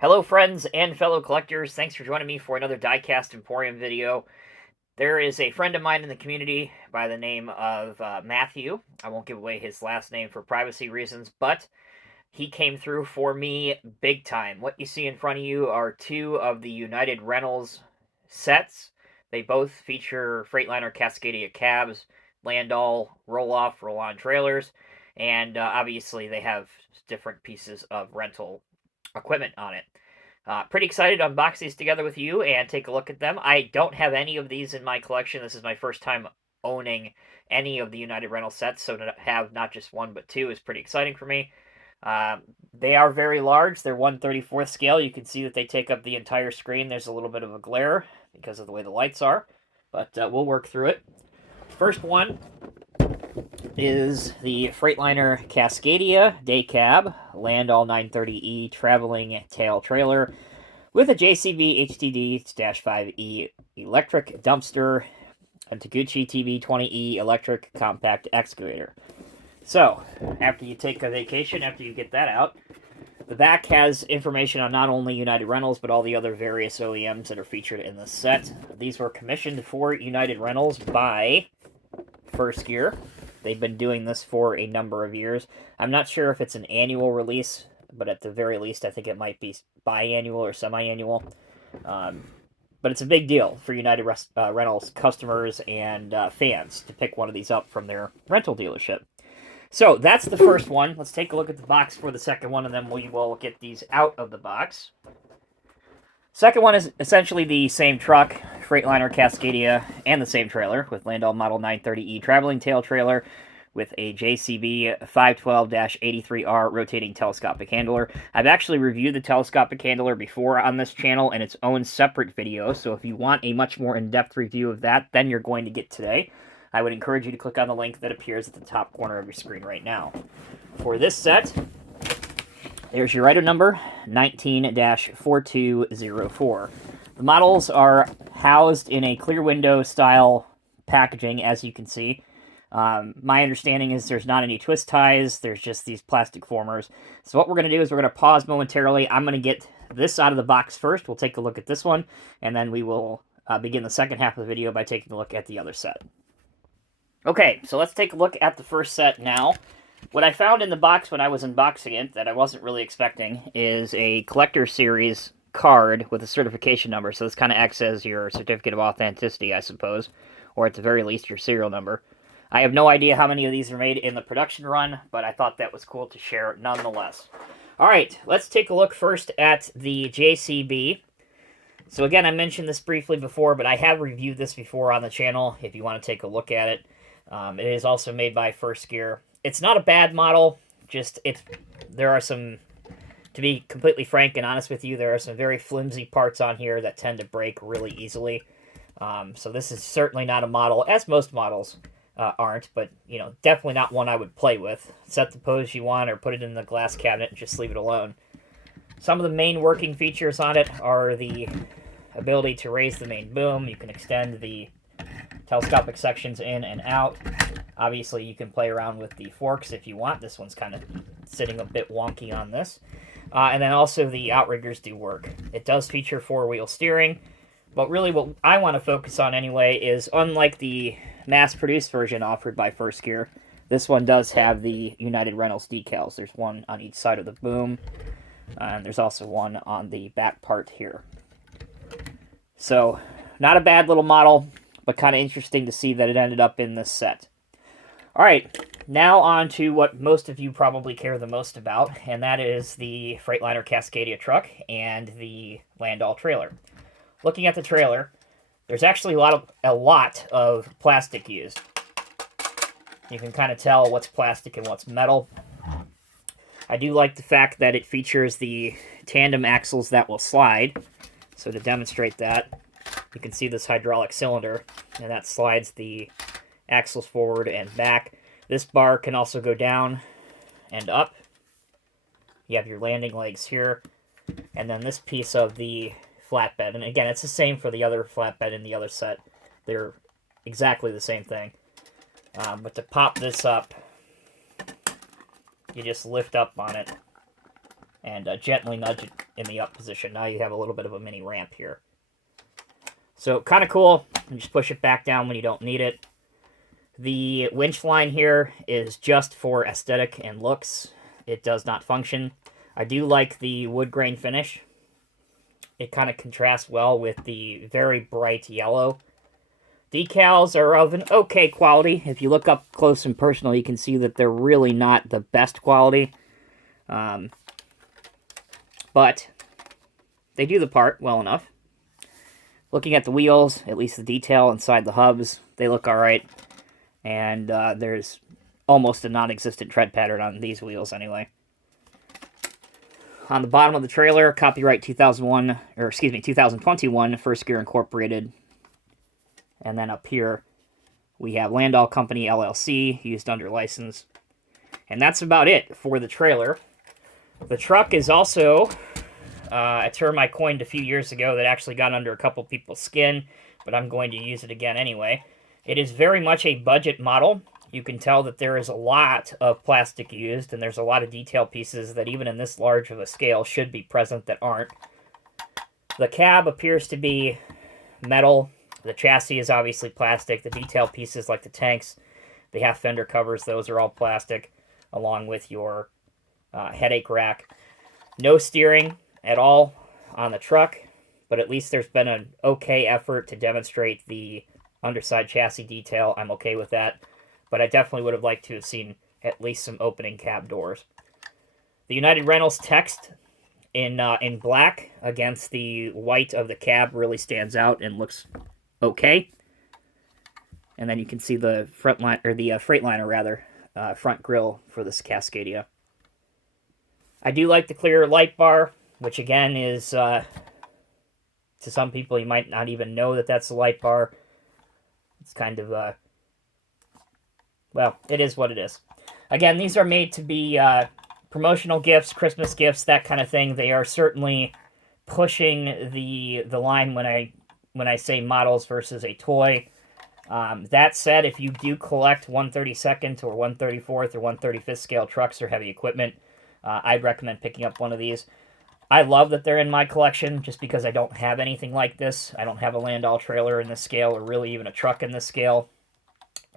Hello friends and fellow collectors, thanks for joining me for another Diecast Emporium video. There is a friend of mine in the community by the name of Matthew. I won't give away his last name for privacy reasons, but he came through for me big time. What you see in front of you are two of the United Rentals sets. They both feature Freightliner Cascadia cabs, Landoll roll-off, roll-on trailers, and obviously they have different pieces of rental equipment on it. Pretty excited to unbox these together with you and take a look at them. I don't have any of these in my collection. This is my first time owning any of the United Rental sets, so to have not just one but two is pretty exciting for me. They are very large. They're 1/34th scale. You can see that they take up the entire screen. There's a little bit of a glare because of the way the lights are, but we'll work through it. First one is the Freightliner Cascadia Day Cab Landoll 930E traveling tail trailer with a JCB HTD-5E electric dumpster and Takeuchi TV20E electric compact excavator. So, after you take a vacation, after you get that out, the back has information on not only United Rentals, but all the other various OEMs that are featured in this set. These were commissioned for United Rentals by First Gear. They've been doing this for a number of years. I'm not sure if it's an annual release, but at the very least, I think it might be biannual or semi-annual. But it's a big deal for United Rentals customers and fans to pick one of these up from their rental dealership. So that's the first one. Let's take a look at the box for the second one, and then we will get these out of the box. Second one is essentially the same truck, Freightliner Cascadia, and the same trailer with Landoll Model 930E traveling tail trailer with a JCB 512-83R rotating telescopic handler. I've actually reviewed the telescopic handler before on this channel in its own separate video, so if you want a much more in-depth review of that, then you're going to get today. I would encourage you to click on the link that appears at the top corner of your screen right now. For this set, there's your item number, 19-4204. The models are housed in a clear window style packaging, as you can see. My understanding is there's not any twist ties, there's just these plastic formers. So what we're going to do is we're going to pause momentarily. I'm going to get this out of the box first. We'll take a look at this one, and then we will begin the second half of the video by taking a look at the other set. Okay, so let's take a look at the first set now. What I found in the box when I was unboxing it that I wasn't really expecting is a collector series card with a certification number. So this kind of acts as your certificate of authenticity, I suppose, or at the very least your serial number. I have no idea how many of these are made in the production run, but I thought that was cool to share nonetheless. All right, let's take a look first at the JCB. So again, I mentioned this briefly before, but I have reviewed this before on the channel if you want to take a look at it. It is also made by First Gear. It's not a bad model, there are some, to be completely frank and honest with you, there are some very flimsy parts on here that tend to break really easily. So this is certainly not a model, as most models aren't, but definitely not one I would play with. Set the pose you want or put it in the glass cabinet and just leave it alone. Some of the main working features on it are the ability to raise the main boom. You can extend the telescopic sections in and out. Obviously, you can play around with the forks if you want. This one's kind of sitting a bit wonky on this. And then also the outriggers do work. It does feature four-wheel steering, but really what I want to focus on anyway is, unlike the mass-produced version offered by First Gear, this one does have the United Rentals decals. There's one on each side of the boom, and there's also one on the back part here. So, not a bad little model, but kind of interesting to see that it ended up in this set. All right, now on to what most of you probably care the most about, and that is the Freightliner Cascadia truck and the Landoll trailer. Looking at the trailer, there's actually a lot of plastic used. You can kind of tell what's plastic and what's metal. I do like the fact that it features the tandem axles that will slide. So to demonstrate that, you can see this hydraulic cylinder, and that slides the axles forward and back. This bar can also go down and up. You have your landing legs here, and then this piece of the flatbed. And again, it's the same for the other flatbed in the other set. They're exactly the same thing. But to pop this up, you just lift up on it, and gently nudge it in the up position. Now you have a little bit of a mini ramp here. So kind of cool. You just push it back down when you don't need it. The winch line here is just for aesthetic and looks. It does not function. I do like the wood grain finish. It kind of contrasts well with the very bright yellow. Decals are of an okay quality. If you look up close and personal, you can see that they're really not the best quality. But they do the part well enough. Looking at the wheels, at least the detail inside the hubs, they look alright. And there's almost a non-existent tread pattern on these wheels anyway. On the bottom of the trailer, copyright 2021, First Gear Incorporated. And then up here, we have Landoll Company, LLC, used under license. And that's about it for the trailer. The truck is also a term I coined a few years ago that actually got under a couple people's skin, but I'm going to use it again anyway. It is very much a budget model. You can tell that there is a lot of plastic used, and there's a lot of detail pieces that even in this large of a scale should be present that aren't. The cab appears to be metal. The chassis is obviously plastic. The detail pieces like the tanks, the half fender covers, those are all plastic, along with your headache rack. No steering at all on the truck, but at least there's been an okay effort to demonstrate the underside chassis detail. I'm okay with that, but I definitely would have liked to have seen at least some opening cab doors. The United Rentals text in black against the white of the cab really stands out and looks okay. And then you can see the Freightliner rather, front grille for this Cascadia. I do like the clear light bar, which again is, to some people you might not even know that that's a light bar. It's kind of, well, it is what it is. Again, these are made to be promotional gifts, Christmas gifts, that kind of thing. They are certainly pushing the line when I say models versus a toy. That said, if you do collect 1/32nd or 1/34th or 1/35th scale trucks or heavy equipment, I'd recommend picking up one of these. I love that they're in my collection just because I don't have anything like this. I don't have a Landoll trailer in this scale or really even a truck in this scale.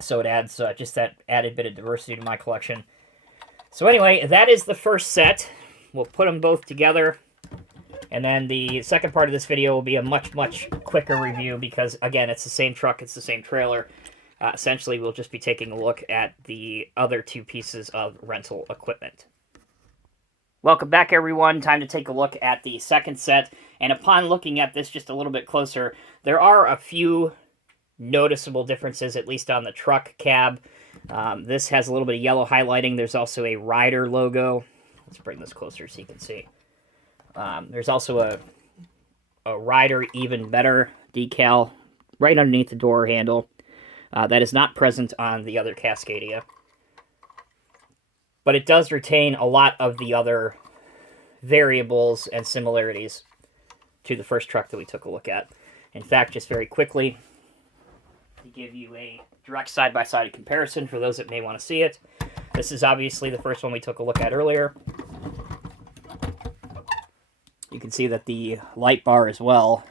So it adds just that added bit of diversity to my collection. So anyway, that is the first set. We'll put them both together. And then the second part of this video will be a much, much quicker review because, again, it's the same truck, it's the same trailer. Essentially, we'll just be taking a look at the other two pieces of rental equipment. Welcome back, everyone. Time to take a look at the second set. And upon looking at this just a little bit closer, there are a few noticeable differences, at least on the truck cab. This has a little bit of yellow highlighting. There's also a Ryder logo. Let's bring this closer so you can see. There's also a Ryder Even Better decal right underneath the door handle. That is not present on the other Cascadia. But it does retain a lot of the other variables and similarities to the first truck that we took a look at. In fact, just very quickly, to give you a direct side-by-side comparison for those that may want to see it. This is obviously the first one we took a look at earlier. You can see that the light bar as well,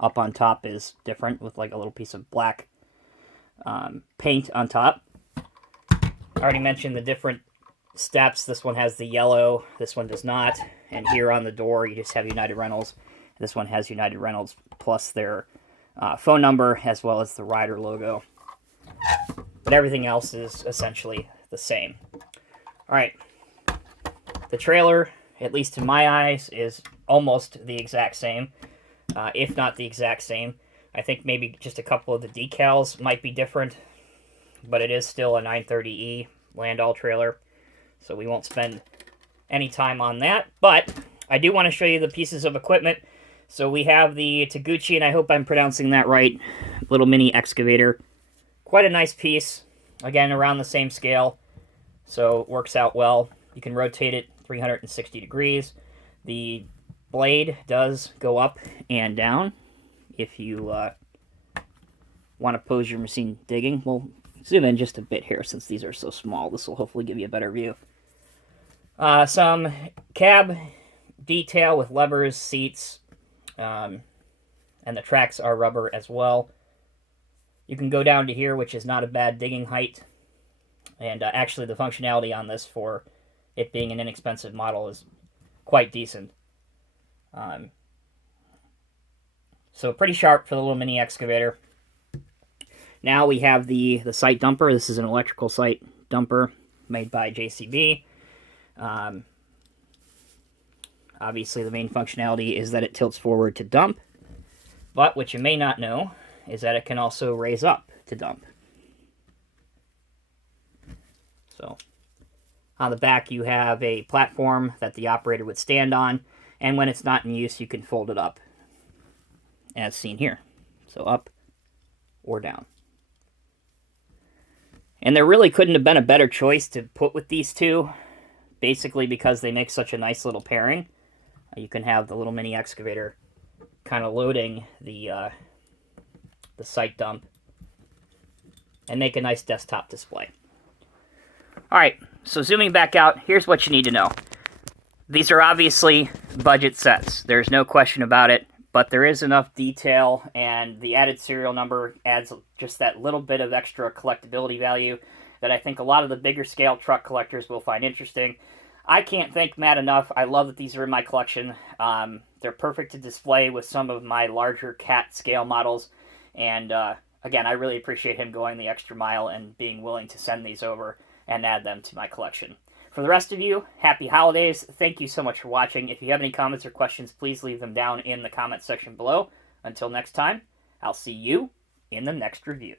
up on top, is different with like a little piece of black paint on top. I already mentioned the different steps. This one has the yellow, this one does not. And here on the door, you just have United Rentals. This one has United Rentals plus their phone number as well as the Ryder logo. But everything else is essentially the same. All right. The trailer, at least in my eyes, is almost the exact same, if not the exact same. I think maybe just a couple of the decals might be different, but it is still a 930E Landoll trailer, so we won't spend any time on that. But I do want to show you the pieces of equipment. So we have the Takeuchi, and I hope I'm pronouncing that right, little mini excavator. Quite a nice piece. Again, around the same scale, so it works out well. You can rotate it 360 degrees. The blade does go up and down if you want to pose your machine digging. We'll zoom in just a bit here since these are so small. This will hopefully give you a better view. Some cab detail with levers, seats, and the tracks are rubber as well. You can go down to here, which is not a bad digging height. And actually, the functionality on this, for it being an inexpensive model, is quite decent. So pretty sharp for the little mini excavator. Now we have the site dumper. This is an electrical site dumper made by JCB. Obviously, the main functionality is that it tilts forward to dump. But what you may not know is that it can also raise up to dump. So on the back, you have a platform that the operator would stand on. And when it's not in use, you can fold it up, as seen here. So up or down. And there really couldn't have been a better choice to put with these two, basically because they make such a nice little pairing. You can have the little mini excavator kind of loading the site dump and make a nice desktop display. Alright, so zooming back out, here's what you need to know. These are obviously budget sets. There's no question about it, but there is enough detail, and the added serial number adds just that little bit of extra collectability value that I think a lot of the bigger scale truck collectors will find interesting. I can't thank Matt enough. I love that these are in my collection. They're perfect to display with some of my larger cat scale models, and again, I really appreciate him going the extra mile and being willing to send these over and add them to my collection. For the rest of you, happy holidays. Thank you so much for watching. If you have any comments or questions, please leave them down in the comment section below. Until next time, I'll see you in the next review.